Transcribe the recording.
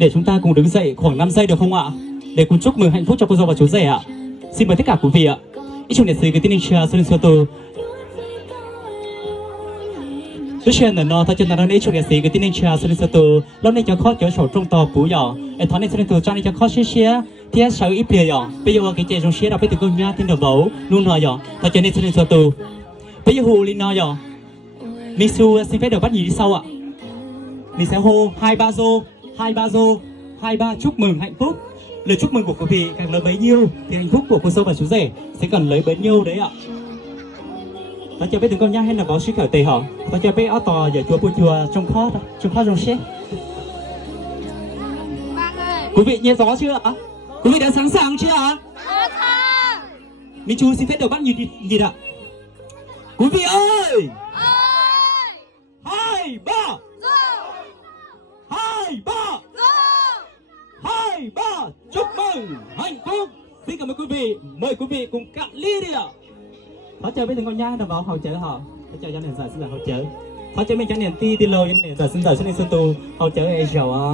để chúng ta cùng đứng dậy khoảng 5 giây được không ạ? Để cùng chúc mừng hạnh phúc cho cô dâu và chú rể ạ. Xin mời tất cả quý vị ạ. Ít chung để xí cái tin ninh chia xuân xuân tu. Trước chuyện là nó thay chân là ít chung để xí cái tin ninh chia xuân xuân tu. Lúc này cho khó cho sổ trong tàu bú nhỏ. Ở thằng này xuân tu cho nên cho khó xía. Thì sáu ít bìa nhỏ. Bây giờ cái chơi trong xía đâu bây giờ con nhá tin đầu bấu luôn rồi nhỏ. Thay chân này xuân xuân tu. Bây giờ hù lên nó nhỏ. Misu xin phép được bắt gì đi sau ạ. Mình sẽ hô 2-3 rô, 2-3 rô, 2-3 chúc mừng hạnh phúc. Lời chúc mừng của quý vị càng lớn bấy nhiêu thì hạnh phúc của cô dâu và chú rể sẽ cần lấy bấy nhiêu đấy ạ. Ta cho biết từng con nhá hay là có suy khởi tề hả? Ta cho biết áo tò giờ chùa buôn chùa trong khó trong xe. Quý vị nghe rõ chưa ạ? Quý vị đã sẵn sàng chưa ạ? Mình chú xin phép được bắt gì ạ? Quý vị ơi! 2, 3 2, 3 2, 3 chúc mừng hạnh phúc. Xin cảm ơn quý vị. Mời quý vị cùng cạn ly đi ạ. Họ chờ bên từng con nhá đồng vào hậu chớ họ. Họ chờ cho nền giải xin là hậu chớ. Họ chờ bên chẳng nền ti lâu nền giải xin giải xin tu hậu chớ ai giàu à.